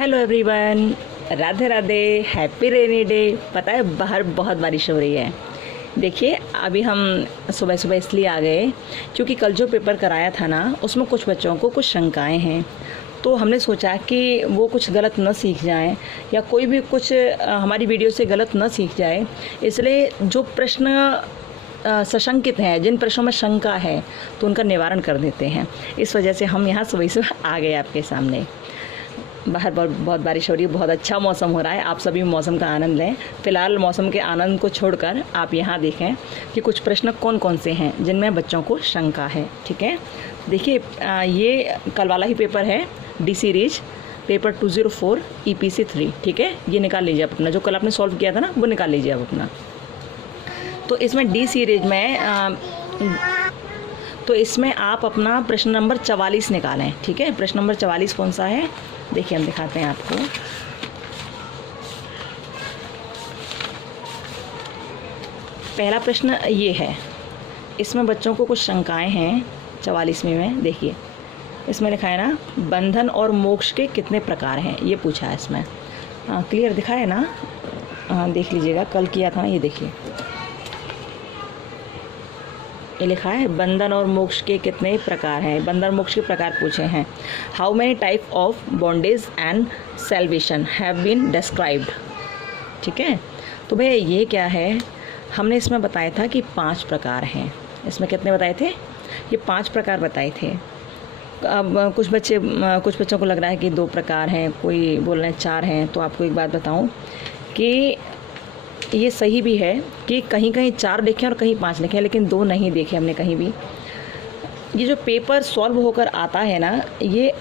Hello everyone, Radhe Radhe, happy rainy day. पता है बाहर बहुत बारिश हो रही है। देखिए अभी हम सुबह सुबह इसलिए आ गए क्योंकि कल जो पेपर कराया था ना, उसमें कुछ बच्चों को कुछ शंकाएं हैं। तो हमने सोचा कि वो कुछ गलत न सीख जाएं या कोई भी कुछ हमारी वीडियो से गलत न सीख जाए, इसलिए जो प्रश्न सशंकित हैं, जिन प्रश्नों में शंका है, तो उनका निवारण कर देते हैं। इस वजह से हम यहाँ सुबह सुबह आ गए आपके सामने। बाहर बहुत बारिश हो रही है, बहुत अच्छा मौसम हो रहा है। आप सभी मौसम का आनंद लें। फ़िलहाल मौसम के आनंद को छोड़कर आप यहाँ देखें कि कुछ प्रश्न कौन कौन से हैं जिनमें बच्चों को शंका है। ठीक है, देखिए ये कल वाला ही पेपर है, डी सीरीज पेपर 204 EPC 3। ठीक है, ये निकाल लीजिए आप अपना, जो कल आपने सॉल्व किया था ना, वो निकाल लीजिए आप अपना। तो इसमें डी सीरीज में तो इसमें आप अपना प्रश्न नंबर 44 निकालें। ठीक है, प्रश्न नंबर 44 कौन सा है, देखिए हम दिखाते हैं आपको। पहला प्रश्न ये है, इसमें बच्चों को कुछ शंकाएं हैं 44 में। देखिए इसमें लिखा है ना, बंधन और मोक्ष के कितने प्रकार हैं, ये पूछा है इसमें। क्लियर दिखा है ना, देख लीजिएगा, कल किया था ना, ये देखिए ये लिखा है, बंधन और मोक्ष के कितने प्रकार हैं। बंधन मोक्ष के प्रकार पूछे हैं। How many type of bondage and salvation have been described. ठीक है, तो भैया ये क्या है, हमने इसमें बताया था कि 5 प्रकार हैं। इसमें कितने बताए थे, ये 5 प्रकार बताए थे। अब कुछ बच्चों को लग रहा है कि 2 प्रकार हैं, कोई बोल रहे हैं 4 हैं। तो आपको एक बात बताऊं कि ये सही भी है कि कहीं कहीं 4 लिखे और कहीं 5 लिखे, लेकिन 2 नहीं देखे हमने कहीं भी। ये जो पेपर सॉल्व होकर आता है ना, ये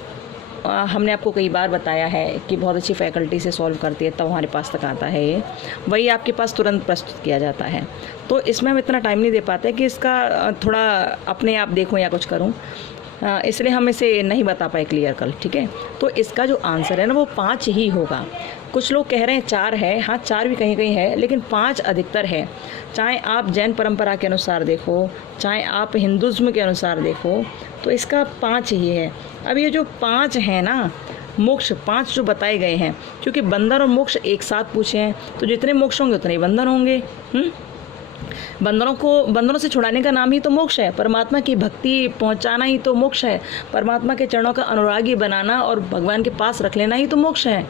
हमने आपको कई बार बताया है कि बहुत अच्छी फैकल्टी से सॉल्व करती है, तब हमारे पास तक आता है ये, वही आपके पास तुरंत प्रस्तुत किया जाता है। तो इसमें हम इतना टाइम नहीं दे पाते कि इसका थोड़ा अपने आप देखूँ या कुछ करूँ, इसलिए हम इसे नहीं बता पाए क्लियर कल। ठीक है, तो इसका जो आंसर है ना, वो 5 ही होगा। कुछ लोग कह रहे हैं 4 है, हाँ 4 भी कहीं कहीं है, लेकिन 5 अधिकतर है। चाहे आप जैन परंपरा के अनुसार देखो, चाहे आप हिंदुज़्म के अनुसार देखो, तो इसका 5 ही है। अब ये जो 5 हैं ना, मोक्ष 5 जो बताए गए हैं, क्योंकि बंधन और मोक्ष एक साथ पूछे हैं, तो जितने मोक्ष होंगे उतने ही बंधन होंगे। बंधनों से छुड़ाने का नाम ही तो मोक्ष है। परमात्मा की भक्ति पहुंचाना ही तो मोक्ष है। परमात्मा के चरणों का अनुरागी बनाना और भगवान के पास रख लेना ही तो मोक्ष है।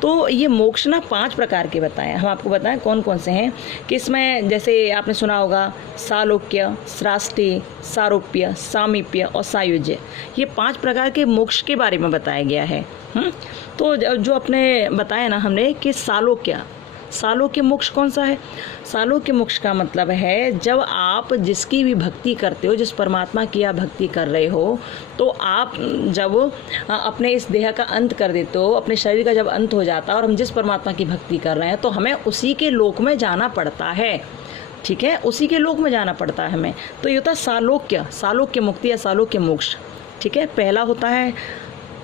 तो ये मोक्ष ना 5 प्रकार के बताएं। हम आपको बताएं कौन कौन से हैं, कि इसमें जैसे आपने सुना होगा, सालोक्य, श्राष्टि, सारोप्य, सामीप्य और सायुज्य। ये 5 प्रकार के मोक्ष के बारे में बताया गया है। तो जो आपने बताया ना हमने कि सालोक्य मोक्ष कौन सा है। सालोक्य मोक्ष का मतलब है, जब आप जिसकी भी भक्ति करते हो, जिस परमात्मा की आप भक्ति कर रहे हो, तो आप जब अपने इस देह का अंत कर देते हो, अपने शरीर का जब अंत हो जाता है और हम जिस परमात्मा की भक्ति कर रहे हैं, तो हमें उसी के लोक में जाना पड़ता है। ठीक है, उसी के लोक में जाना पड़ता है हमें। तो ये होता है सालोक्य मुक्ति या सालोक्य मोक्ष। ठीक है, पहला होता है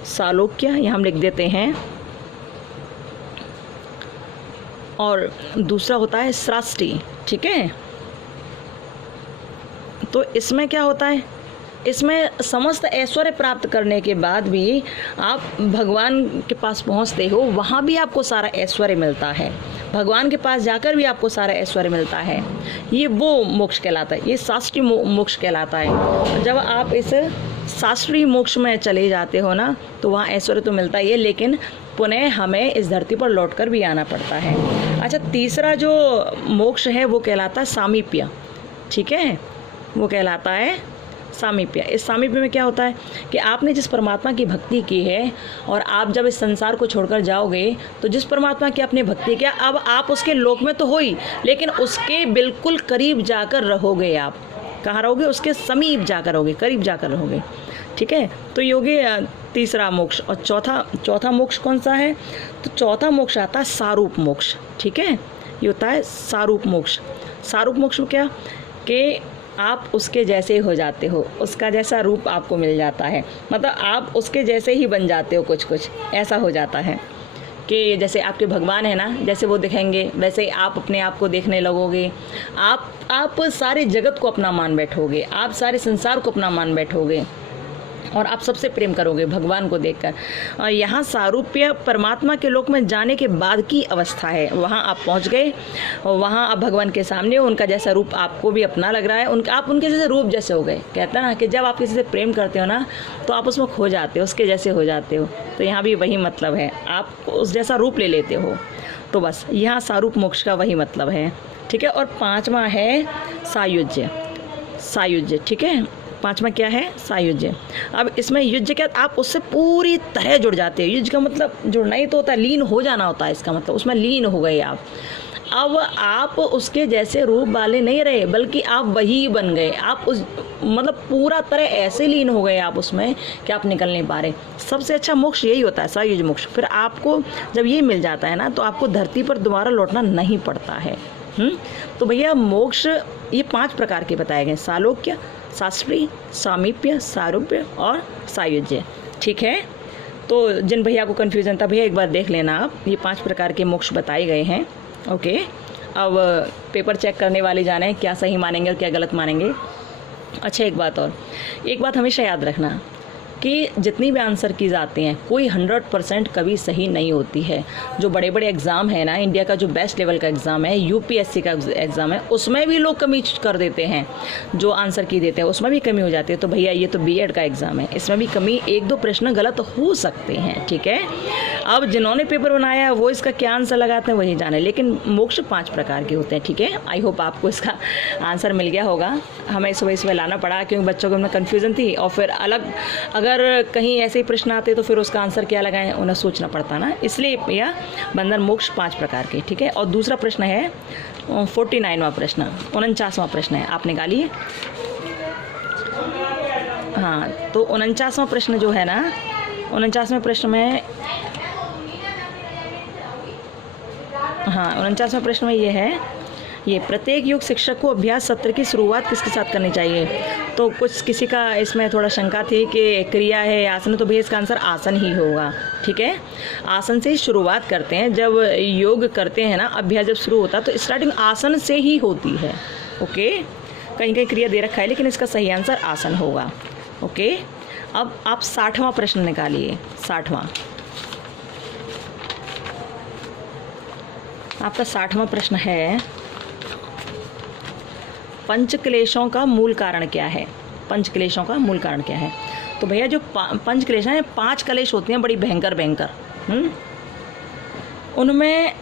सालोक्य, यहाँ हम लिख देते हैं, और दूसरा होता है श्राष्टि। ठीक है, तो इसमें क्या होता है, इसमें समस्त ऐश्वर्य प्राप्त करने के बाद भी आप भगवान के पास पहुंचते हो, वहाँ भी आपको सारा ऐश्वर्य मिलता है। भगवान के पास जाकर भी आपको सारा ऐश्वर्य मिलता है। ये वो मोक्ष कहलाता है, ये शास्त्रीय मोक्ष कहलाता है। जब आप इस शास्त्रीय मोक्ष में चले जाते हो ना, तो वहाँ ऐश्वर्य तो मिलता ही है, लेकिन पुनः हमें इस धरती पर लौटकर भी आना पड़ता है। अच्छा, तीसरा जो मोक्ष है वो कहलाता है सामीप्य। ठीक है, वो कहलाता है सामीप्य। इस सामीप्य में क्या होता है कि आपने जिस परमात्मा की भक्ति की है, और आप जब इस संसार को छोड़कर जाओगे, तो जिस परमात्मा की आपने भक्ति किया, अब आप उसके लोक में तो हो ही, लेकिन उसके बिल्कुल करीब जाकर रहोगे। आप कहाँ रहोगे, उसके समीप जाकर रहोगे, करीब जाकर रहोगे। ठीक है, तो ये हो गया तीसरा मोक्ष। और चौथा मोक्ष कौन सा है, तो चौथा मोक्ष आता है सारूप मोक्ष। ठीक है, ये होता है सारूप मोक्ष। सारूप मोक्ष में क्या, कि आप उसके जैसे हो जाते हो, उसका जैसा रूप आपको मिल जाता है, मतलब आप उसके जैसे ही बन जाते हो, कुछ ऐसा हो जाता है कि जैसे आपके भगवान है ना, जैसे वो दिखेंगे वैसे ही आप अपने आप को देखने लगोगे। आप सारे जगत को अपना मान बैठोगे, आप सारे संसार को अपना मान बैठोगे। और आप सबसे प्रेम करोगे भगवान को देखकर। और यहाँ सारूप्य परमात्मा के लोक में जाने के बाद की अवस्था है। वहाँ आप पहुँच गए और वहाँ आप भगवान के सामने हो, उनका जैसा रूप आपको भी अपना लग रहा है, आप उनके जैसे रूप जैसे हो गए। कहते हैं ना कि जब आप किसी से प्रेम करते हो ना तो आप उसमें खो जाते हो, उसके जैसे हो जाते हो। तो यहाँ भी वही मतलब है, आप उस जैसा रूप ले लेते हो। तो बस यहाँ सारूप मोक्ष का वही मतलब है, ठीक है। और पाँचवा है सायुज्य। सायुज्य, ठीक है। पांचवा क्या है? सायुज्य। अब इसमें युज्य क्या, आप उससे पूरी तरह जुड़ जाते हो। युज्य का मतलब जुड़ना ही तो होता है, लीन हो जाना होता है इसका मतलब, उसमें लीन हो गए आप। अब आप उसके जैसे रूप वाले नहीं रहे, बल्कि आप वही बन गए। आप उस मतलब पूरा तरह ऐसे लीन हो गए आप उसमें कि आप निकल नहीं पा रहे। सबसे अच्छा मोक्ष यही होता है, सायुज मोक्ष। फिर आपको जब ये मिल जाता है ना तो आपको धरती पर दोबारा लौटना नहीं पड़ता है। तो भैया मोक्ष ये 5 प्रकार के बताए गए, सालोक्य, शास्त्रीय, सामीप्य, सारूप्य और सायुज्य, ठीक है। तो जिन भैया को कन्फ्यूज़न था भैया एक बार देख लेना आप, ये 5 प्रकार के मोक्ष बताए गए हैं। ओके, अब पेपर चेक करने वाले जाने क्या सही मानेंगे और क्या गलत मानेंगे। अच्छा, एक बात हमेशा याद रखना कि जितनी भी आंसर की जाती हैं कोई 100% कभी सही नहीं होती है। जो बड़े बड़े एग्ज़ाम है ना, इंडिया का जो बेस्ट लेवल का एग्ज़ाम है, यूपीएससी का एग्ज़ाम है, उसमें भी लोग कमी कर देते हैं। जो आंसर की देते हैं उसमें भी कमी हो जाती है। तो भैया ये तो बीएड का एग्ज़ाम है, इसमें भी कमी 1-2 प्रश्न गलत हो सकते हैं, ठीक है। अब जिन्होंने पेपर बनाया वो इसका क्या आंसर लगाते हैं वही जाने, लेकिन मोक्ष 5 प्रकार के होते हैं, ठीक है। आई होप आपको इसका आंसर मिल गया होगा। हमें सुबह लाना पड़ा क्योंकि बच्चों को कन्फ्यूज़न थी, और फिर अगर कहीं ऐसे ही प्रश्न आते तो फिर उसका आंसर क्या लगाएं, उन्हें सोचना पड़ता ना। इसलिए भैया बंधन मोक्ष 5 प्रकार के, ठीक है। और दूसरा प्रश्न है 49वां प्रश्न, 49वां प्रश्न है, आप निकालिए। हाँ, तो 49वां प्रश्न जो है ना, 49वें प्रश्न में, हाँ 49वें प्रश्न में ये है, ये प्रत्येक योग शिक्षक को अभ्यास सत्र की शुरुआत किसके साथ करनी चाहिए। तो कुछ किसी का इसमें थोड़ा शंका थी कि क्रिया है या आसन, तो भैया इसका आंसर आसन ही होगा, ठीक है। आसन से ही शुरुआत करते हैं, जब योग करते हैं ना, अभ्यास जब शुरू होता है तो स्टार्टिंग आसन से ही होती है। ओके, कहीं कहीं क्रिया दे रखा है लेकिन इसका सही आंसर आसन होगा। ओके, अब आप 60वां प्रश्न निकालिए। 60वां, आपका 60वां प्रश्न है, पंचक्लेशों का मूल कारण क्या है। पंचक्लेशों का मूल कारण क्या है। तो भैया जो पंचक्लेश हैं, 5 क्लेश होती हैं बड़ी भयंकर। उनमें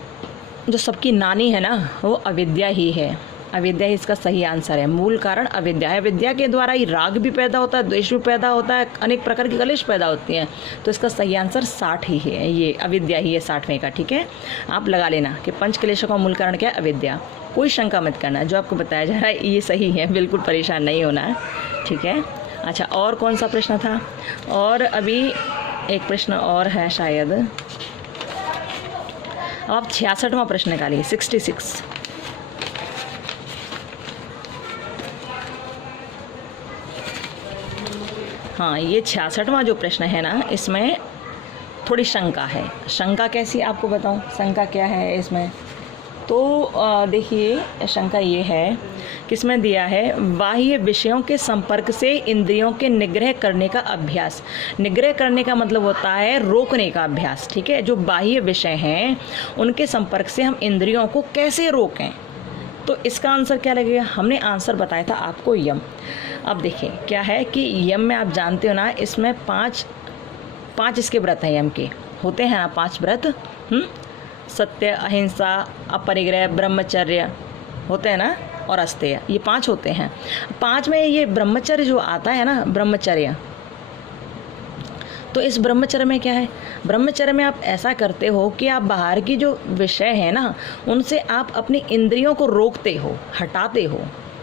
जो सबकी नानी है ना वो अविद्या ही है। अविद्या ही इसका सही आंसर है। मूल कारण अविद्या है। अविद्या के द्वारा ही राग भी पैदा होता है, द्वेष भी पैदा होता है, अनेक प्रकार की क्लेश पैदा होती हैं। तो इसका सही आंसर 60 ही है, ये अविद्या ही है 60वें का, ठीक है। आप लगा लेना कि पंचक्लेशों का मूल कारण क्या है, अविद्या। कोई शंका मत करना, जो आपको बताया जा रहा है ये सही है, बिल्कुल परेशान नहीं होना है, ठीक है। अच्छा, और कौन सा प्रश्न था? और अभी एक प्रश्न और है शायद। अब आप 66वां प्रश्न निकालिए, 66। हाँ, ये 66वां जो प्रश्न है ना, इसमें थोड़ी शंका है। शंका कैसी आपको बताऊं, शंका क्या है इसमें? तो देखिए, शंका ये है कि इसमें दिया है बाह्य विषयों के संपर्क से इंद्रियों के निग्रह करने का अभ्यास। निग्रह करने का मतलब होता है रोकने का अभ्यास, ठीक है। जो बाह्य विषय हैं उनके संपर्क से हम इंद्रियों को कैसे रोकें, तो इसका आंसर क्या लगेगा? हमने आंसर बताया था आपको यम। अब देखिए क्या है कि यम में आप जानते हो ना, इसमें पाँच इसके व्रत हैं, यम के होते हैं ना 5 व्रत। सत्य, अहिंसा, अपरिग्रह, ब्रह्मचर्य होते हैं ना, और अस्तेय, ये 5 होते हैं। 5 में ये ब्रह्मचर्य जो आता है ना, ब्रह्मचर्य, तो इस ब्रह्मचर्य में क्या है? ब्रह्मचर्य में आप ऐसा करते हो कि आप बाहर की जो विषय है ना उनसे आप अपनी इंद्रियों को रोकते हो, हटाते हो,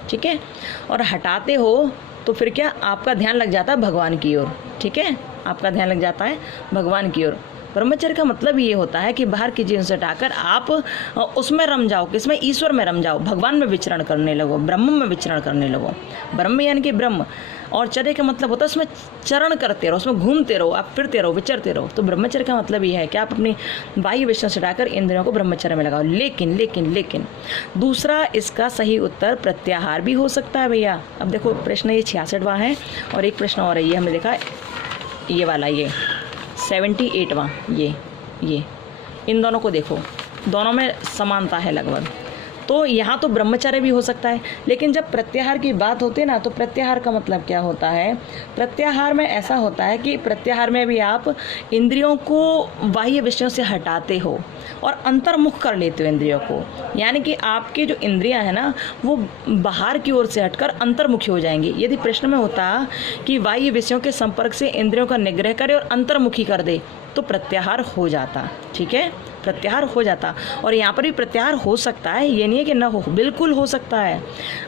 ठीक है। और हटाते हो तो फिर क्या, आपका ध्यान लग जाता है भगवान की ओर, ठीक है। आपका ध्यान लग जाता है भगवान की ओर। ब्रह्मचर्य का मतलब ये होता है कि बाहर की चीज़ों से हटाकर आप उसमें रम जाओ, किसमें? ईश्वर में रम जाओ, भगवान में विचरण करने लगो, ब्रह्म में विचरण करने लगो। ब्रह्म यानी कि ब्रह्म, और चर्या का मतलब होता है उसमें चरण करते रहो, उसमें घूमते रहो, आप फिरते रहो, विचरते रहो। तो ब्रह्मचर्य का मतलब ये है कि आप अपनी बाह्य विषयों से हटाकर इंद्रियों को ब्रह्मचर्य में लगाओ। लेकिन लेकिन लेकिन दूसरा इसका सही उत्तर प्रत्याहार भी हो सकता है भैया। अब देखो प्रश्न ये 66वां है और एक प्रश्न और है, ये हमने देखा ये वाला, ये 78वां, ये इन दोनों को देखो, दोनों में समानता है लगभग। तो यहाँ तो ब्रह्मचर्य भी हो सकता है, लेकिन जब प्रत्याहार की बात होती है ना, तो प्रत्याहार का मतलब क्या होता है? प्रत्याहार में ऐसा होता है कि प्रत्याहार में भी आप इंद्रियों को बाह्य विषयों से हटाते हो और अंतर्मुख कर लेते हो इंद्रियों को। यानी कि आपकी जो इंद्रियां हैं ना, वो बाहर की ओर से हटकर अंतर्मुखी हो जाएंगी। यदि प्रश्न में होता कि बाह्य विषयों के संपर्क से इंद्रियों का निग्रह करे और अंतर्मुखी कर दे, तो प्रत्याहार हो जाता। ठीक है, प्रत्याहार हो जाता। और यहाँ पर भी प्रत्याहार हो सकता है, ये नहीं है कि ना हो, बिल्कुल हो सकता है।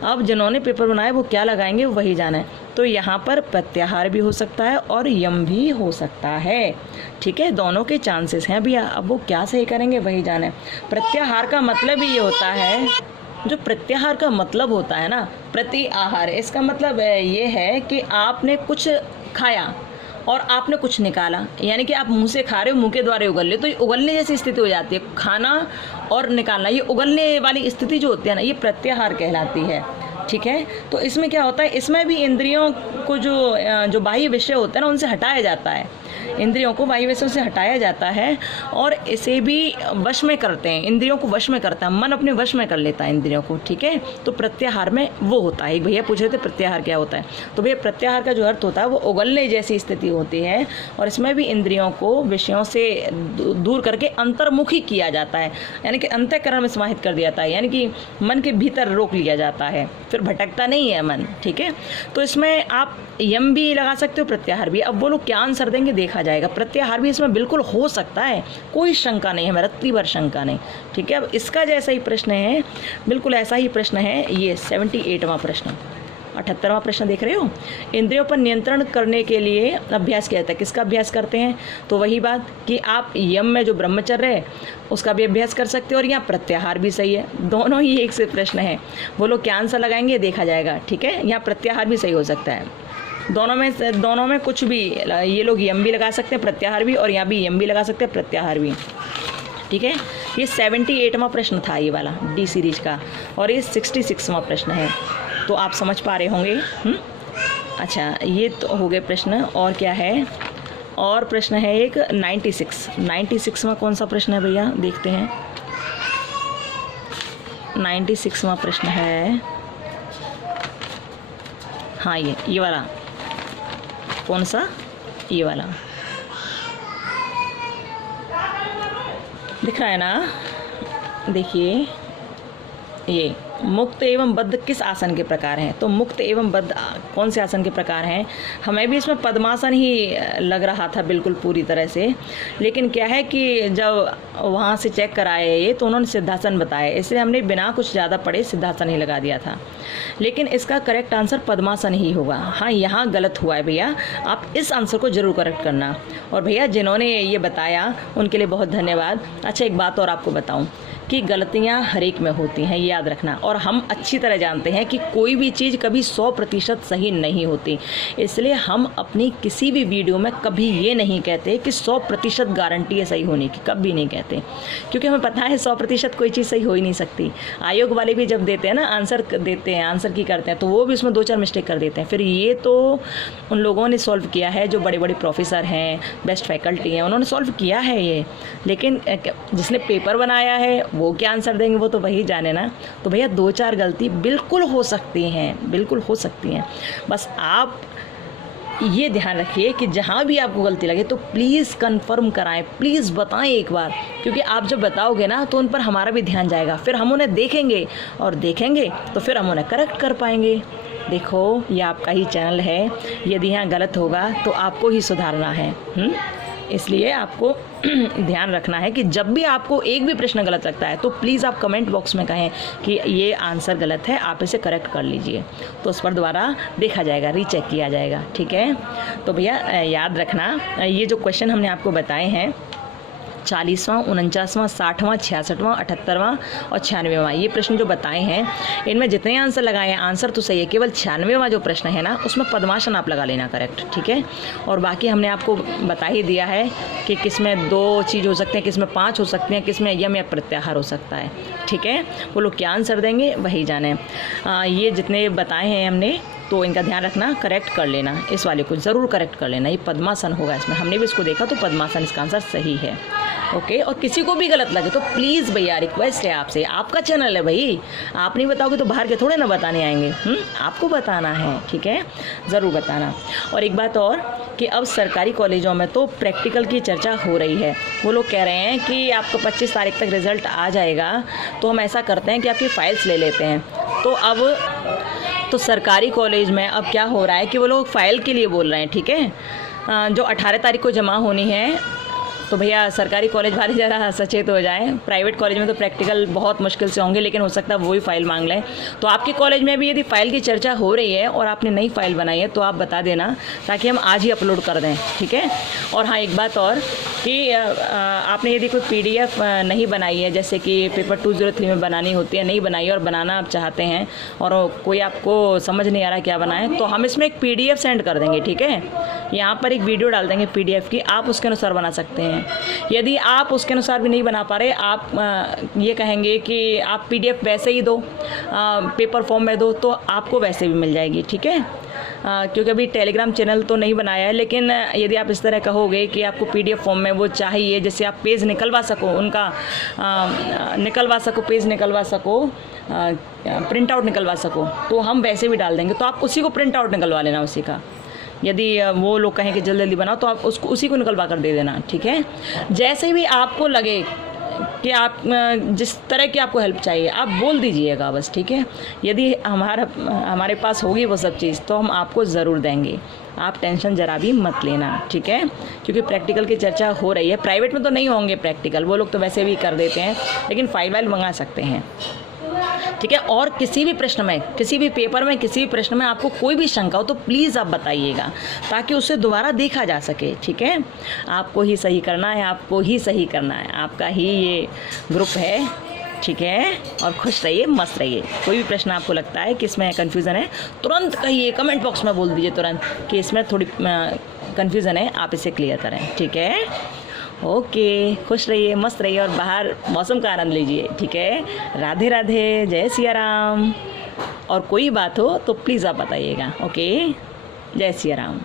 अब जिन्होंने पेपर बनाए वो क्या लगाएंगे वही जाना है। तो यहाँ पर प्रत्याहार भी हो सकता है और यम भी हो सकता है। ठीक है, दोनों के चांसेस हैं भैया। अब वो क्या सही करेंगे वही जाना है। प्रत्याहार का मतलब ही ये होता है, जो प्रत्याहार का मतलब होता है ना, प्रति आहार, इसका मतलब ये है कि आपने कुछ खाया और आपने कुछ निकाला, यानी कि आप मुंह से खा रहे हो, मुंह के द्वारा उगल ले, तो ये उगलने जैसी स्थिति हो जाती है। खाना और निकालना, ये उगलने वाली स्थिति जो होती है ना, ये प्रत्याहार कहलाती है। ठीक है, तो इसमें क्या होता है, इसमें भी इंद्रियों को जो बाह्य विषय होते हैं ना, उनसे हटाया जाता है। इंद्रियों को बाह्य विषयों से हटाया जाता है और इसे भी वश में करते हैं, इंद्रियों को वश में करता है, मन अपने वश में कर लेता है इंद्रियों को। ठीक है, तो प्रत्याहार में वो होता है। भैया पूछ रहे थे प्रत्याहार क्या होता है, तो भैया प्रत्याहार का जो अर्थ होता है वो उगलने जैसी स्थिति होती है और इसमें भी इंद्रियों को विषयों से दूर करके अंतर्मुखी किया जाता है, यानी कि अंतःकरण में समाहित कर दिया जाता है, यानी कि मन के भीतर रोक लिया जाता है, फिर भटकता नहीं है मन। ठीक है, तो इसमें आप यम भी लगा सकते हो, प्रत्याहार भी। अब वो लोग क्या आंसर देंगे देखा जाएगा। प्रत्याहार भी इसमें बिल्कुल हो सकता है, कोई शंका नहीं है, मेरा रत्ती भर शंका नहीं। ठीक है, अब इसका जैसा ही प्रश्न है, बिल्कुल ऐसा ही प्रश्न है ये 78वां प्रश्न। 78वां प्रश्न देख रहे हो, इंद्रियों पर नियंत्रण करने के लिए अभ्यास किया जाता है। किसका अभ्यास करते हैं? तो वही बात कि आप यम में जो ब्रह्मचर्य है उसका भी अभ्यास कर सकते हो और यहाँ प्रत्याहार भी सही है। दोनों ही एक से प्रश्न है, वो लोग क्या आंसर लगाएंगे देखा जाएगा। ठीक है, यहाँ प्रत्याहार भी सही हो सकता है। दोनों में कुछ भी, ये लोग यम भी लगा सकते हैं प्रत्याहार भी, और यहाँ भी यम भी लगा सकते हैं प्रत्याहार भी। ठीक है, ये 78वां प्रश्न था ये वाला डी सीरीज का, और ये 66वां प्रश्न है। तो आप समझ पा रहे होंगे। अच्छा, ये तो हो गए प्रश्न। और क्या है, और प्रश्न है एक 96वां कौन सा प्रश्न है भैया, देखते हैं। 96वां प्रश्न है, हाँ ये वाला, कौन सा, ये वाला दिख रहा है ना, देखिए ये मुक्त एवं बद्ध किस आसन के प्रकार हैं? तो मुक्त एवं बद्ध कौन से आसन के प्रकार हैं? हमें भी इसमें पद्मासन ही लग रहा था बिल्कुल पूरी तरह से, लेकिन क्या है कि जब वहाँ से चेक कराए ये, तो उन्होंने सिद्धासन बताया, इसलिए हमने बिना कुछ ज़्यादा पढ़े सिद्धासन ही लगा दिया था। लेकिन इसका करेक्ट आंसर पद्मासन ही होगा। हाँ, यहाँ गलत हुआ है भैया, आप इस आंसर को ज़रूर करेक्ट करना। और भैया जिन्होंने ये बताया उनके लिए बहुत धन्यवाद। अच्छा, एक बात और आपको बताऊँ कि गलतियां हर एक में होती हैं, याद रखना। और हम अच्छी तरह जानते हैं कि कोई भी चीज़ कभी 100% सही नहीं होती, इसलिए हम अपनी किसी भी वीडियो में कभी ये नहीं कहते कि 100% गारंटी है सही होने की, कभी नहीं कहते, क्योंकि हमें पता है 100% कोई चीज़ सही हो ही नहीं सकती। आयोग वाले भी जब देते हैं ना, आंसर देते हैं, आंसर की करते हैं, तो वो भी उसमें 2-4 मिस्टेक कर देते हैं। फिर ये तो उन लोगों ने सॉल्व किया है, जो बड़े बड़े प्रोफेसर हैं, बेस्ट फैकल्टी हैं, उन्होंने सॉल्व किया है ये। लेकिन जिसने पेपर बनाया है वो क्या आंसर देंगे, वो तो वही जाने ना। तो भैया 2-4 गलती बिल्कुल हो सकती हैं, बिल्कुल हो सकती हैं। बस आप ये ध्यान रखिए कि जहाँ भी आपको गलती लगे तो प्लीज़ कंफर्म कराएं, प्लीज़ बताएं एक बार, क्योंकि आप जब बताओगे ना तो उन पर हमारा भी ध्यान जाएगा, फिर हम उन्हें देखेंगे और देखेंगे तो फिर हम उन्हें करेक्ट कर पाएंगे। देखो, ये आपका ही चैनल है, यदि यहाँ गलत होगा तो आपको ही सुधारना है। इसलिए आपको ध्यान रखना है कि जब भी आपको एक भी प्रश्न गलत लगता है तो प्लीज़ आप कमेंट बॉक्स में कहें कि ये आंसर गलत है, आप इसे करेक्ट कर लीजिए, तो उस पर दोबारा देखा जाएगा, रीचेक किया जाएगा। ठीक है, तो भैया याद रखना, ये जो क्वेश्चन हमने आपको बताए हैं 40वां, 49वां, 60वां, 66वां, 78वां और 96वां। ये प्रश्न जो बताए हैं इनमें जितने आंसर लगाए हैं आंसर तो सही है, केवल 96वां जो प्रश्न है ना उसमें पद्मासन आप लगा लेना करेक्ट, ठीक है। और बाकी हमने आपको बता ही दिया है कि किस में 2 चीज़ हो सकते हैं, किस में 5 हो सकते हैं, किस में यम या प्रत्याहार हो सकता है, ठीक है। वो लोग क्या आंसर देंगे वही जाने। ये जितने बताए हैं हमने तो इनका ध्यान रखना, करेक्ट कर लेना, इस वाले को ज़रूर करेक्ट कर लेना। ये पद्मासन होगा इसमें, हमने भी इसको देखा तो पद्मासन इसका आंसर सही है, ओके। और किसी को भी गलत लगे तो प्लीज़ भैया रिक्वेस्ट है आपसे, आपका चैनल है भाई, आप नहीं बताओगे तो बाहर के थोड़े ना बताने आएंगे, आपको बताना है, ठीक है, ज़रूर बताना। और एक बात और कि अब सरकारी कॉलेजों में तो प्रैक्टिकल की चर्चा हो रही है। वो लोग कह रहे हैं कि आपको 25 तारीख तक रिज़ल्ट आ जाएगा, तो हम ऐसा करते हैं कि आपकी फ़ाइल्स ले लेते हैं। तो अब तो सरकारी कॉलेज में अब क्या हो रहा है कि वो लोग फ़ाइल के लिए बोल रहे हैं, ठीक है। जो 18 तारीख को जमा होनी है तो भैया सरकारी कॉलेज वाले ज़रा सचेत हो जाएं। प्राइवेट कॉलेज में तो प्रैक्टिकल बहुत मुश्किल से होंगे, लेकिन हो सकता है वही फ़ाइल मांग लें। तो आपके कॉलेज में भी यदि फ़ाइल की चर्चा हो रही है और आपने नई फ़ाइल बनाई है तो आप बता देना ताकि हम आज ही अपलोड कर दें, ठीक है। और हाँ एक बात और कि आपने यदि कोई PDF नहीं बनाई है, जैसे कि पेपर 203 में बनानी होती है, नहीं बनाई है और बनाना आप चाहते हैं और कोई आपको समझ नहीं आ रहा क्या बनाएं, तो हम इसमें एक PDF सेंड कर देंगे, ठीक है। यहाँ पर एक वीडियो डाल देंगे PDF की, आप उसके अनुसार बना सकते हैं। यदि आप उसके अनुसार भी नहीं बना पा रहे, आप ये कहेंगे कि आप PDF वैसे ही दो, पेपर फॉर्म में दो, तो आपको वैसे भी मिल जाएगी, ठीक है। क्योंकि अभी टेलीग्राम चैनल तो नहीं बनाया है, लेकिन यदि आप इस तरह कहोगे कि आपको PDF फॉर्म में वो चाहिए, जैसे आप पेज निकलवा सको उनका, पेज निकलवा सको, प्रिंट आउट निकलवा सको, तो हम वैसे भी डाल देंगे। तो आप उसी को प्रिंट आउट निकलवा लेना उसी का। यदि वो लोग कहें कि जल्दी जल्दी बनाओ तो आप उसको उसी को निकलवा कर दे देना, ठीक है। जैसे भी आपको लगे कि आप जिस तरह की आपको हेल्प चाहिए आप बोल दीजिएगा बस, ठीक है। यदि हमारे पास होगी वो सब चीज़ तो हम आपको ज़रूर देंगे, आप टेंशन ज़रा भी मत लेना, ठीक है। क्योंकि प्रैक्टिकल की चर्चा हो रही है, प्राइवेट में तो नहीं होंगे प्रैक्टिकल, वो लोग तो वैसे भी कर देते हैं, लेकिन फाइल मंगा सकते हैं, ठीक है। और किसी भी प्रश्न में, किसी भी पेपर में, किसी भी प्रश्न में आपको कोई भी शंका हो तो प्लीज़ आप बताइएगा ताकि उसे दोबारा देखा जा सके, ठीक है। आपको ही सही करना है, आपको ही सही करना है, आपका ही ये ग्रुप है, ठीक है। और खुश रहिए, मस्त रहिए। कोई भी प्रश्न आपको लगता है कि इसमें कन्फ्यूज़न है तुरंत कहिए, कमेंट बॉक्स में बोल दीजिए तुरंत कि इसमें थोड़ी कन्फ्यूज़न है, आप इसे क्लियर करें, ठीक है। ओके, खुश रहिए, मस्त रहिए और बाहर मौसम का आनंद लीजिए, ठीक है। राधे राधे, जय सिया राम। और कोई बात हो तो प्लीज़ आप बताइएगा, ओके। जय सिया राम।